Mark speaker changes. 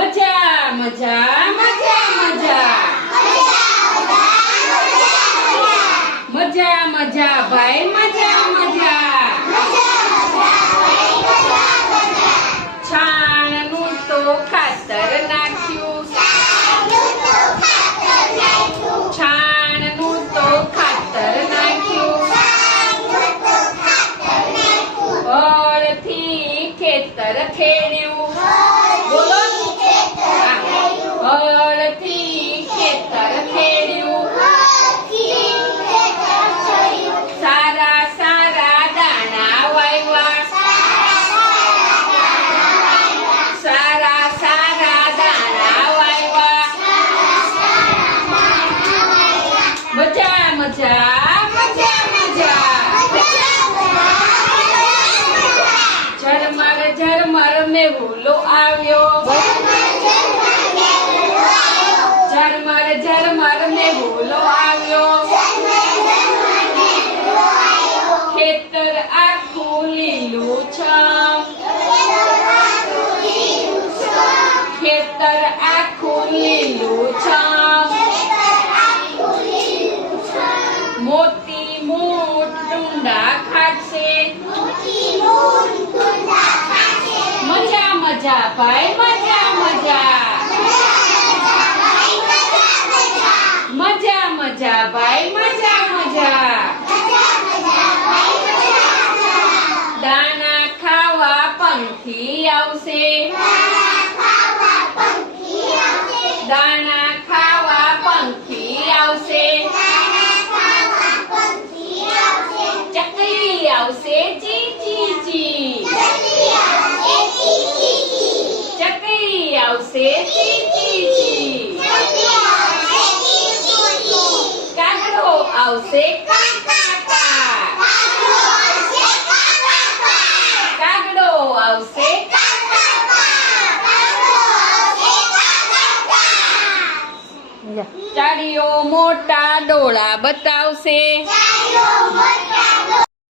Speaker 1: મજા મજા મજા મજા. મજા મજા ભાઈ મજા મજા. છાણનું તો ખાતર નાખ્યું. છાણનું તો ખાતર નાખ્યું. હળથી ખેતર ખેડ્યું ઝરમર ભૂલો આવ્યો. ખેતર આખું લીલું છમ. ખેતર આખું લીલું છમ. મજા, ભાઈ મજા મજા. મજા મજા, ભાઈ મજા મજા. દાણા ખાવા પંખી આવશે. દાણા ખાવા પંખી આવશે. ચકલી આવશે, ચી. આવશે ચી ચી ચી કાગડો આવશે? કાગડો આવશે ચાડીઓ મોટા ડોળા બતાવશે.
Speaker 2: મોટા